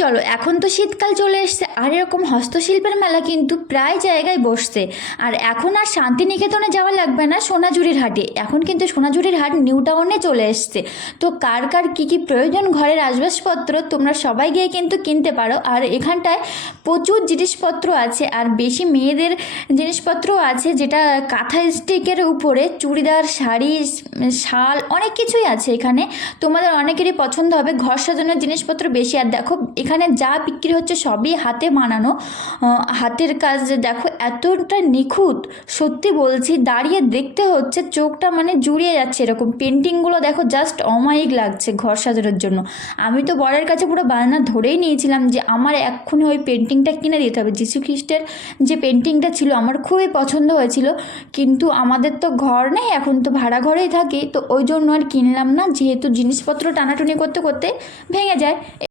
চলো, এখন তো শীতকাল চলে এসছে আর এরকম হস্তশিল্পের মেলা কিন্তু প্রায় জায়গায় বসছে। আর এখন আর শান্তিনিকেতনে যাওয়া লাগবে না সোনাঝুরির হাটে, এখন কিন্তু সোনাঝুরির হাট নিউ টাউনে চলে এসছে। তো কার কার কী কী প্রয়োজন ঘরের আসবাবপত্র তোমরা সবাই গিয়ে কিন্তু কিনতে পারো। আর এখানটায় প্রচুর জিনিসপত্র আছে, আর বেশি মেয়েদের জিনিসপত্র আছে, যেটা কাঁথা স্টিকের উপরে চুড়িদার, শাড়ি, শাল, অনেক কিছুই আছে এখানে। তোমাদের অনেকেরই পছন্দ হবে। ঘর সাজানোর জিনিসপত্র বেশি। আর দেখো এখানে যা বিক্রি হচ্ছে সবই হাতে বানানো, হাতের কাজ। দেখো এতটা নিখুঁত, সত্যি বলছি, দাঁড়িয়ে দেখতে হচ্ছে, চোখটা মানে জুড়িয়ে যাচ্ছে। এরকম পেন্টিংগুলো দেখো জাস্ট অমায়িক লাগছে ঘর সাজানোর জন্য। আমি তো বরের কাছে পুরো বায়না ধরেই নিয়েছিলাম যে আমার এক্ষুনি ওই পেন্টিংটা কিনে দিতে হবে। যীশু খ্রিস্টের যে পেন্টিংটা ছিল আমার খুবই পছন্দ হয়েছিল, কিন্তু আমাদের তো ঘর নেই, এখন তো ভাড়া ঘরেই থাকি, তো ওই জন্য আর কিনলাম না, যেহেতু জিনিসপত্র টানাটুনি করতে করতে ভেঙে যায়।